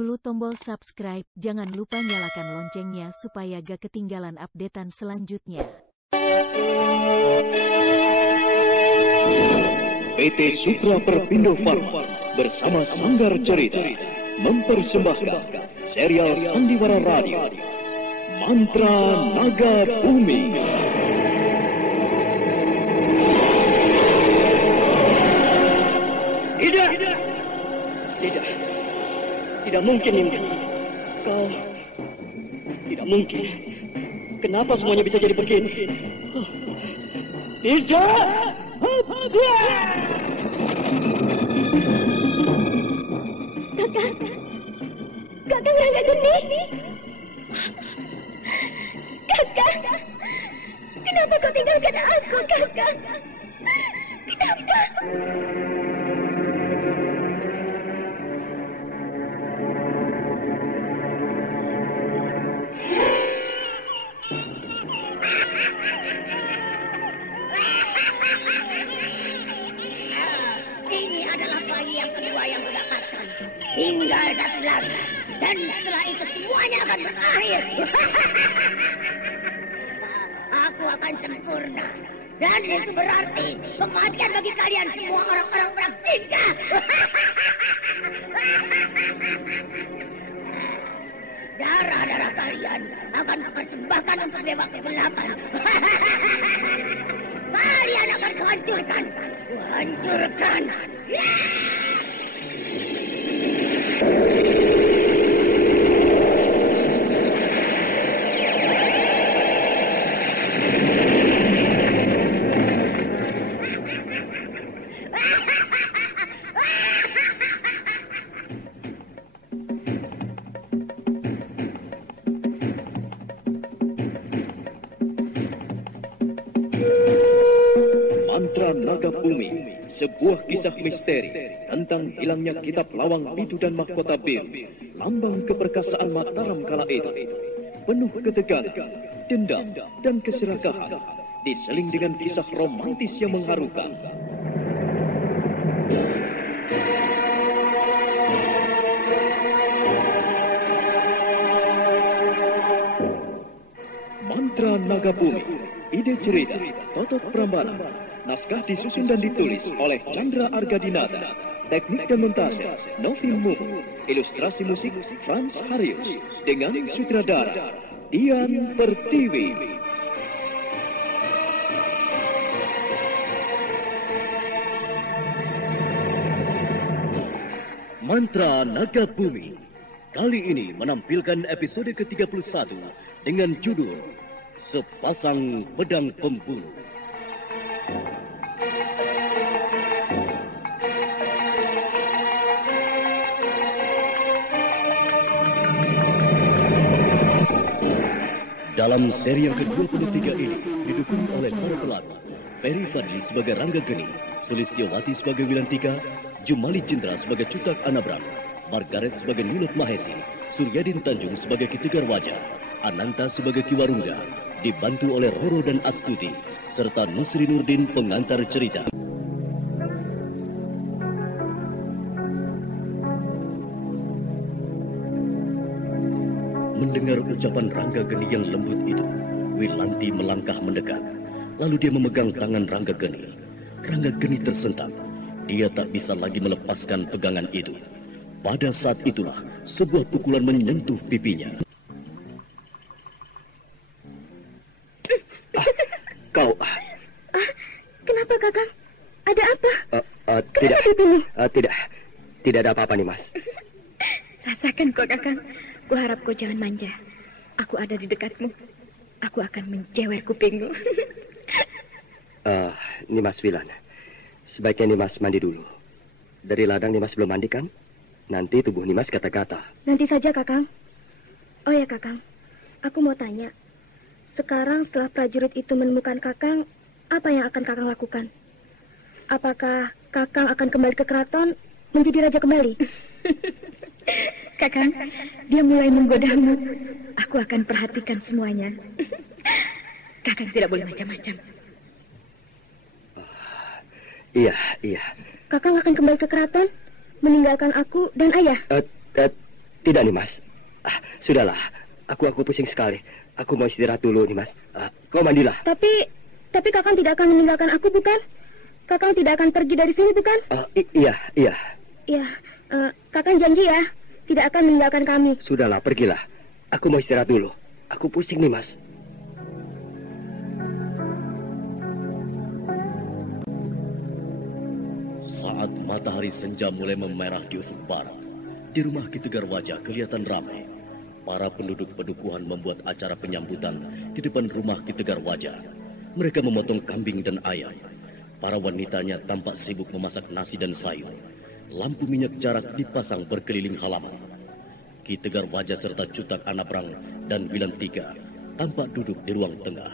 dulu tombol subscribe, jangan lupa nyalakan loncengnya supaya gak ketinggalan updatean selanjutnya. PT Supra Perpindo Farma bersama Sanggar Cerita mempersembahkan serial Sandiwara Radio Mantra Naga Bumi. Tidak mungkin, Nimas. Kau tidak mungkin. Kenapa semuanya bisa jadi begini? Tidak. Kakang Rangga Geni. Kakang, kenapa kau tinggalkan aku, Kakang? Kenapa? Ini adalah bayi yang kedua yang kudapatkan. Tinggal satu lagi. Dan setelah itu semuanya akan berakhir. Aku akan sempurna. Dan itu berarti kematian bagi kalian semua orang-orang perang Singa. Darah-darah kalian akan kupersembahkan untuk dewa kegelapan. Kalian akan kuhancurkan. Kuhancurkan. Mantra Naga Bumi, sebuah kisah misteri tentang hilangnya kitab lawang Pitu dan mahkota biru, lambang keperkasaan Mataram kala itu. Penuh ketegangan, dendam, dan keserakahan, diseling dengan kisah romantis yang mengharukan. Mantra Naga Bumi, ide cerita Totot Prambanan. Naskah disusun dan ditulis oleh Chandra Argadinata. Teknik dan montase Novin Muhu. Ilustrasi musik Frans Harius. Dengan sutradara Dian Pertiwi. Mantra Naga Bumi kali ini menampilkan episode ke-31 dengan judul Sepasang Pedang Pembunuh. Dalam seri yang ke-23 ini didukung oleh para pelakon Ferry Fadli sebagai Rangga Geni, Sulistyowati sebagai Wilantika, Jumali Jindra sebagai Cutak Anabran, Margaret sebagai Nunut Mahesi, Suryadin Tanjung sebagai Ki Tegar Wajah, Ananta sebagai Ki Warungga, dibantu oleh Roro dan Astuti, serta Nusri Nurdin pengantar cerita. Mendengar ucapan Rangga Geni yang lembut itu, Wilanti melangkah mendekat. Lalu dia memegang tangan Rangga Geni. Rangga Geni tersentak. Dia tak bisa lagi melepaskan pegangan itu. Pada saat itulah, sebuah pukulan menyentuh pipinya. Kau... Kenapa, Kakang? Ada apa? Tidak ada apa-apa nih, Mas. Rasakan kok, Kakang. Kuharap kau jangan manja. Aku ada di dekatmu. Aku akan menjewer kupingmu. Nimas Wilan, sebaiknya Nimas mandi dulu. Dari ladang Nimas belum mandi kan? Nanti tubuh Nimas kata-kata. Nanti saja, Kakang. Oh ya, Kakang. Aku mau tanya. Sekarang setelah prajurit itu menemukan Kakang, apa yang akan Kakang lakukan? Apakah Kakang akan kembali ke keraton menjadi raja kembali? Kakang, dia mulai menggodamu. Aku akan perhatikan semuanya. Kakang tidak boleh macam-macam. Iya. Kakang akan kembali ke keraton, meninggalkan aku dan ayah. Tidak nih, Mas. Sudahlah. Aku pusing sekali. Aku mau istirahat dulu nih, Mas. Kau mandilah. Tapi Kakang tidak akan meninggalkan aku, bukan? Kakang tidak akan pergi dari sini, bukan? Iya. Iya, Kakang janji ya, tidak akan meninggalkan kami. Sudahlah, pergilah. Aku mau istirahat dulu. Aku pusing nih, Mas. Saat matahari senja mulai memerah di ufuk barat, di rumah Ki Tegar Wajah kelihatan ramai. Para penduduk pedukuhan membuat acara penyambutan di depan rumah Ki Tegar Wajah. Mereka memotong kambing dan ayam. Para wanitanya tampak sibuk memasak nasi dan sayur. Lampu minyak jarak dipasang berkeliling halaman. Ki Tegar Wajah serta Cutak Anabrang dan Wilantika tampak duduk di ruang tengah.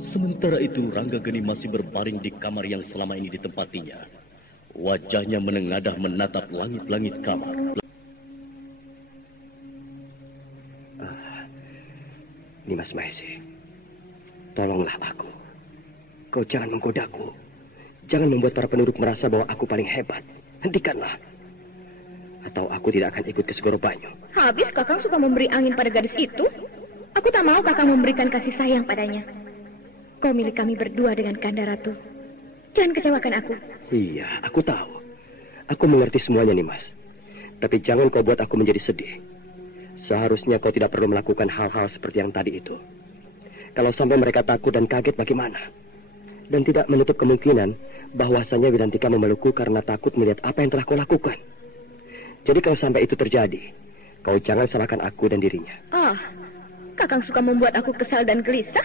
Sementara itu Rangga Geni masih berbaring di kamar yang selama ini ditempatinya. Wajahnya menengadah menatap langit-langit kamar. Nimas Mahesi, tolonglah aku. Kau jangan menggodaku. Jangan membuat para penduduk merasa bahwa aku paling hebat. Hentikanlah. Atau aku tidak akan ikut ke Segoro Banyu. Habis Kakang suka memberi angin pada gadis itu? Aku tak mau Kakang memberikan kasih sayang padanya. Kau milik kami berdua dengan Kanda Ratu. Jangan kecewakan aku. Iya, aku tahu. Aku mengerti semuanya, Nimas. Tapi jangan kau buat aku menjadi sedih. Seharusnya kau tidak perlu melakukan hal-hal seperti yang tadi itu. Kalau sampai mereka takut dan kaget bagaimana? Dan tidak menutup kemungkinan bahwasanya Wilantika memelukku karena takut melihat apa yang telah kau lakukan. Jadi kalau sampai itu terjadi, kau jangan salahkan aku dan dirinya. Kakang suka membuat aku kesal dan gelisah.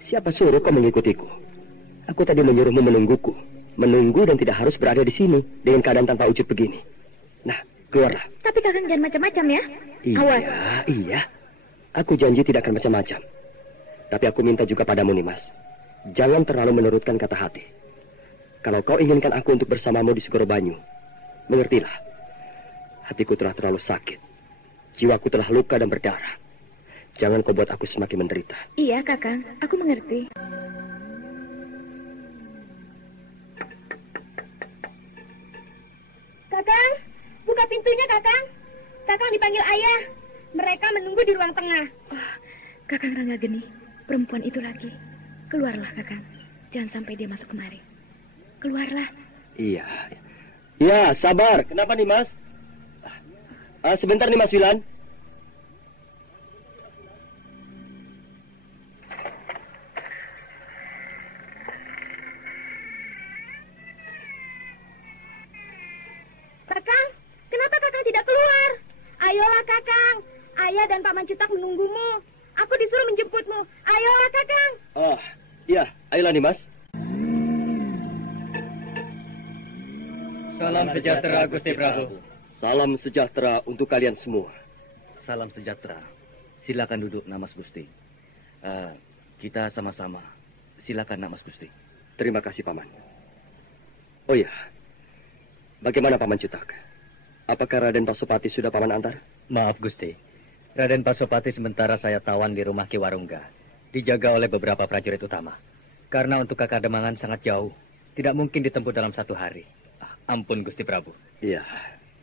Siapa suruh kau mengikutiku? Aku tadi menyuruhmu menungguku. Menunggu dan tidak harus berada di sini dengan keadaan tanpa wujud begini. Nah, keluarlah. Tapi Kakang jangan macam-macam ya. Awas. Iya. Aku janji tidak akan macam-macam. Tapi aku minta juga padamu, Nimas. Jangan terlalu menurutkan kata hati. Kalau kau inginkan aku untuk bersamamu di Segoro Banyu, mengertilah. Hatiku telah terlalu sakit. Jiwaku telah luka dan berdarah. Jangan kau buat aku semakin menderita. Iya, Kakang. Aku mengerti. Kakang, buka pintunya, Kakang. Kakang dipanggil ayah. Mereka menunggu di ruang tengah. Kakang Rangga Geni, perempuan itu lagi. Keluarlah, Kakang. Jangan sampai dia masuk kemari. Keluarlah. Iya. Ya, sabar. Kenapa nih, Mas? Sebentar nih, Mas Wilan. Kakang, kenapa Kakang tidak keluar? Ayolah, Kakang. Ayah dan Paman Cutak menunggumu. Aku disuruh menjemputmu. Ayolah, Kakang. Iya. Ayolah nih, Mas. Salam sejahtera, Gusti Prabu. Salam sejahtera untuk kalian semua. Salam sejahtera. Silakan duduk, Namas Gusti. Kita sama-sama. Silakan, Namas Gusti. Terima kasih, Paman. Oh ya, bagaimana Paman Cutak? Apakah Raden Pasopati sudah Paman antar? Maaf, Gusti. Raden Pasopati sementara saya tawan di rumah Ki Warungga. Dijaga oleh beberapa prajurit utama. Karena untuk Kakademangan sangat jauh. Tidak mungkin ditempuh dalam 1 hari. Ampun, Gusti Prabu. Iya,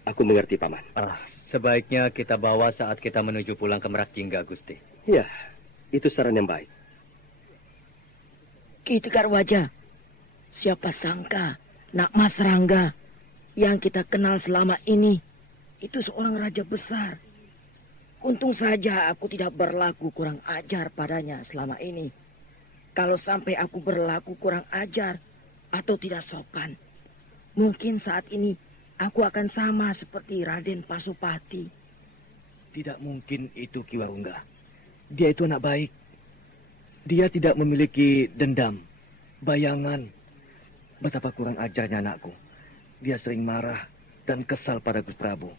aku mengerti, Paman. Sebaiknya kita bawa saat kita menuju pulang ke Merak Jingga, Gusti. Iya, itu saran yang baik. Ki Tegar Wajah, siapa sangka Nak Mas Rangga yang kita kenal selama ini itu seorang raja besar. Untung saja aku tidak berlaku kurang ajar padanya selama ini. Kalau sampai aku berlaku kurang ajar atau tidak sopan, mungkin saat ini aku akan sama seperti Raden Pasopati. Tidak mungkin itu, Ki Warungga. Dia itu anak baik. Dia tidak memiliki dendam, bayangan. Betapa kurang ajarnya anakku. Dia sering marah dan kesal pada Gusti Prabu.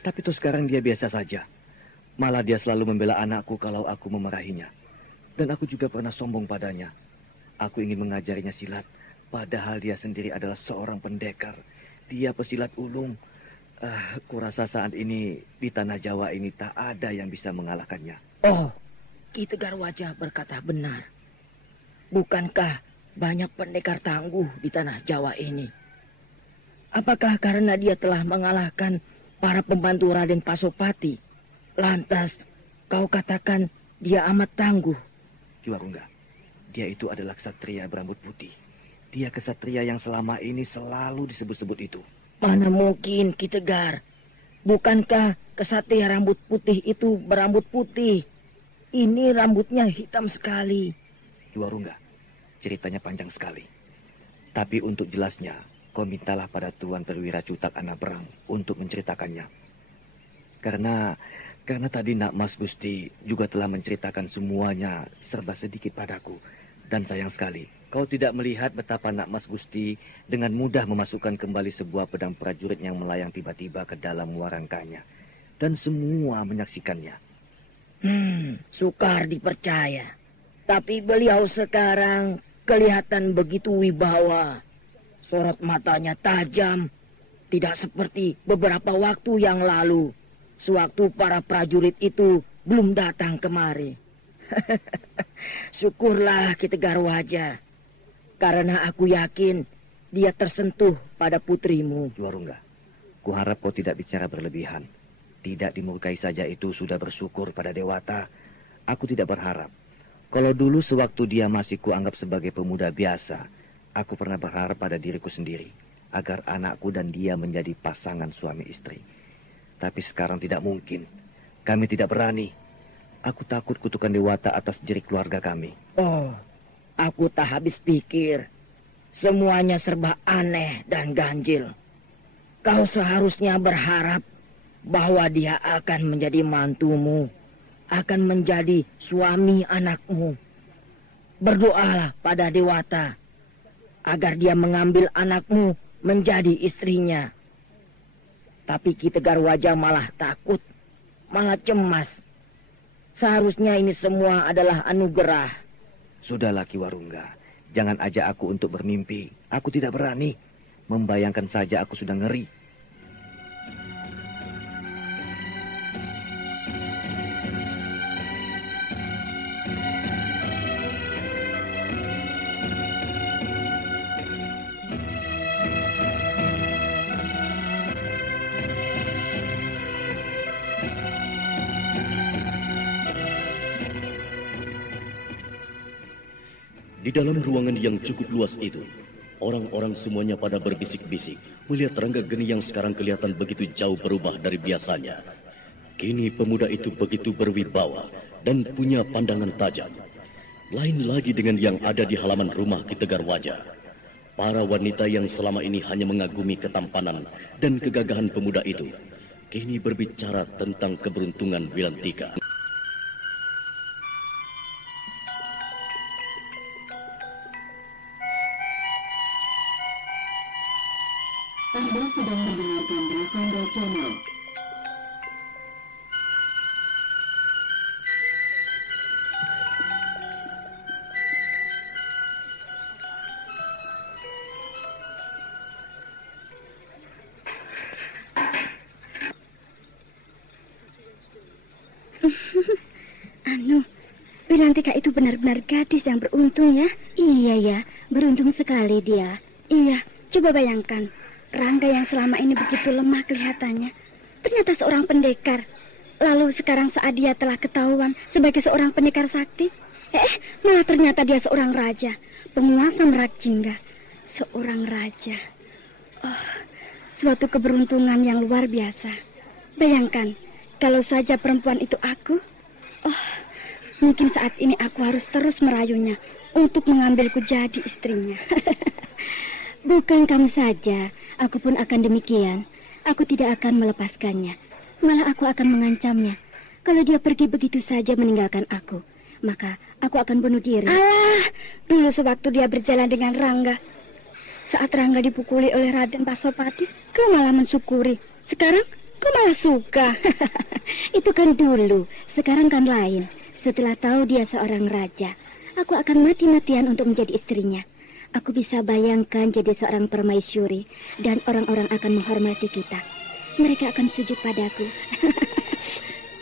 Tapi tuh sekarang dia biasa saja. Malah dia selalu membela anakku kalau aku memarahinya. Dan aku juga pernah sombong padanya. Aku ingin mengajarinya silat, padahal dia sendiri adalah seorang pendekar. Dia pesilat ulung. Kurasa saat ini di tanah Jawa ini tak ada yang bisa mengalahkannya. Oh, Ki Tegar Wajah berkata benar. Bukankah banyak pendekar tangguh di tanah Jawa ini? Apakah karena dia telah mengalahkan para pembantu Raden Pasopati, lantas kau katakan dia amat tangguh? Ki Warungga, dia itu adalah ksatria berambut putih. Dia kesatria yang selama ini selalu disebut-sebut itu. Mana mungkin, Ki Tegar? Bukankah kesatria rambut putih itu berambut putih? Ini rambutnya hitam sekali. Ki Warungga, ceritanya panjang sekali. Tapi untuk jelasnya, kau mintalah pada Tuan Perwira Cutak Anabrang untuk menceritakannya. Karena tadi Nak Mas Gusti juga telah menceritakan semuanya serba sedikit padaku. Dan sayang sekali, kau tidak melihat betapa Nak Mas Gusti dengan mudah memasukkan kembali sebuah pedang prajurit yang melayang tiba-tiba ke dalam warangkanya. Dan semua menyaksikannya. Sukar dipercaya. Tapi beliau sekarang kelihatan begitu wibawa. Sorot matanya tajam. Tidak seperti beberapa waktu yang lalu. Sewaktu para prajurit itu belum datang kemari. Syukurlah Ki Tegar Wajah. Karena aku yakin dia tersentuh pada putrimu. Ki Warungga, kuharap kau tidak bicara berlebihan. Tidak dimurkai saja itu sudah bersyukur pada Dewata. Aku tidak berharap. Kalau dulu sewaktu dia masih kuanggap sebagai pemuda biasa, aku pernah berharap pada diriku sendiri agar anakku dan dia menjadi pasangan suami istri. Tapi sekarang tidak mungkin. Kami tidak berani. Aku takut kutukan Dewata atas diri keluarga kami. Oh, aku tak habis pikir. Semuanya serba aneh dan ganjil. Kau seharusnya berharap bahwa dia akan menjadi mantumu, akan menjadi suami anakmu. Berdoalah pada Dewata agar dia mengambil anakmu menjadi istrinya. Tapi Ki Tegar Wajah malah takut, malah cemas. Seharusnya ini semua adalah anugerah. Sudahlah Ki Warungga, jangan ajak aku untuk bermimpi. Aku tidak berani. Membayangkan saja aku sudah ngeri. Di dalam ruangan yang cukup luas itu, orang-orang semuanya pada berbisik-bisik melihat Rangga Geni yang sekarang kelihatan begitu jauh berubah dari biasanya. Kini pemuda itu begitu berwibawa dan punya pandangan tajam. Lain lagi dengan yang ada di halaman rumah Ki Tegar Wajah. Para wanita yang selama ini hanya mengagumi ketampanan dan kegagahan pemuda itu, kini berbicara tentang keberuntungan Wilantika. Anda sedang mendengarkan Ravanda Channel. Wilantika itu benar-benar gadis yang beruntung ya. Iya ya, beruntung sekali dia. Iya, coba bayangkan. Rangga yang selama ini begitu lemah kelihatannya, ternyata seorang pendekar. Lalu sekarang saat dia telah ketahuan sebagai seorang pendekar sakti, malah ternyata dia seorang raja, penguasa Merak Jingga. Seorang raja. Oh, suatu keberuntungan yang luar biasa. Bayangkan, kalau saja perempuan itu aku, mungkin saat ini aku harus terus merayunya untuk mengambilku jadi istrinya. Bukan kamu saja, aku pun akan demikian. Aku tidak akan melepaskannya. Malah aku akan mengancamnya. Kalau dia pergi begitu saja meninggalkan aku, maka aku akan bunuh diri. Dulu sewaktu dia berjalan dengan Rangga, saat Rangga dipukuli oleh Raden Pasopati, kau malah mensyukuri. Sekarang kau malah suka. Itu kan dulu, sekarang kan lain. Setelah tahu dia seorang raja, aku akan mati-matian untuk menjadi istrinya. Aku bisa bayangkan jadi seorang permaisuri dan orang-orang akan menghormati kita. Mereka akan sujud padaku.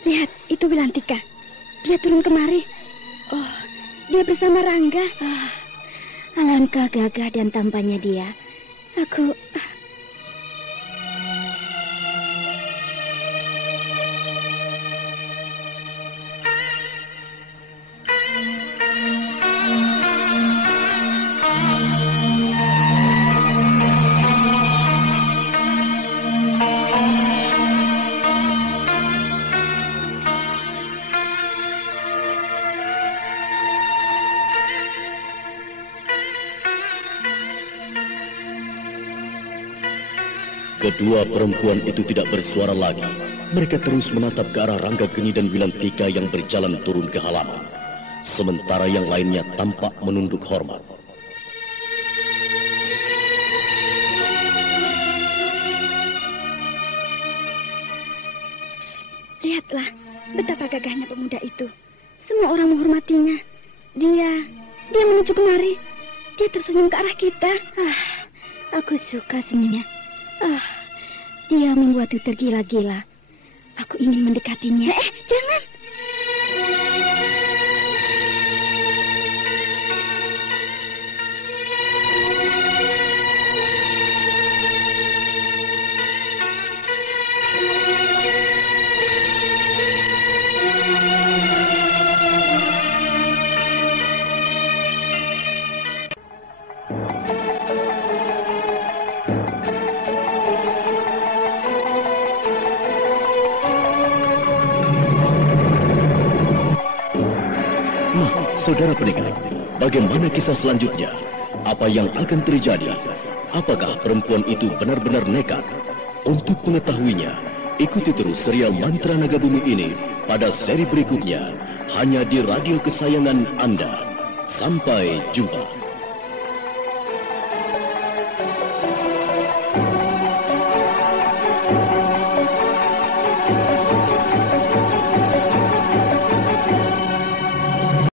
Lihat, itu Wilantika. Dia turun kemari. Oh, dia bersama Rangga. Alangkah gagah dan tampannya dia. Kedua perempuan itu tidak bersuara lagi. Mereka terus menatap ke arah Ranggageni dan Wilantika yang berjalan turun ke halaman. Sementara yang lainnya tampak menunduk hormat. Lihatlah, betapa gagahnya pemuda itu. Semua orang menghormatinya. Dia menuju kemari. Dia tersenyum ke arah kita. Aku suka senyumnya. Dia membuatku tergila-gila. Aku ingin mendekatinya. Jangan! Saudara pendengar, bagaimana kisah selanjutnya? Apa yang akan terjadi? Apakah perempuan itu benar-benar nekat? Untuk mengetahuinya, ikuti terus serial Mantra Naga Bumi ini pada seri berikutnya, hanya di radio kesayangan Anda. Sampai jumpa.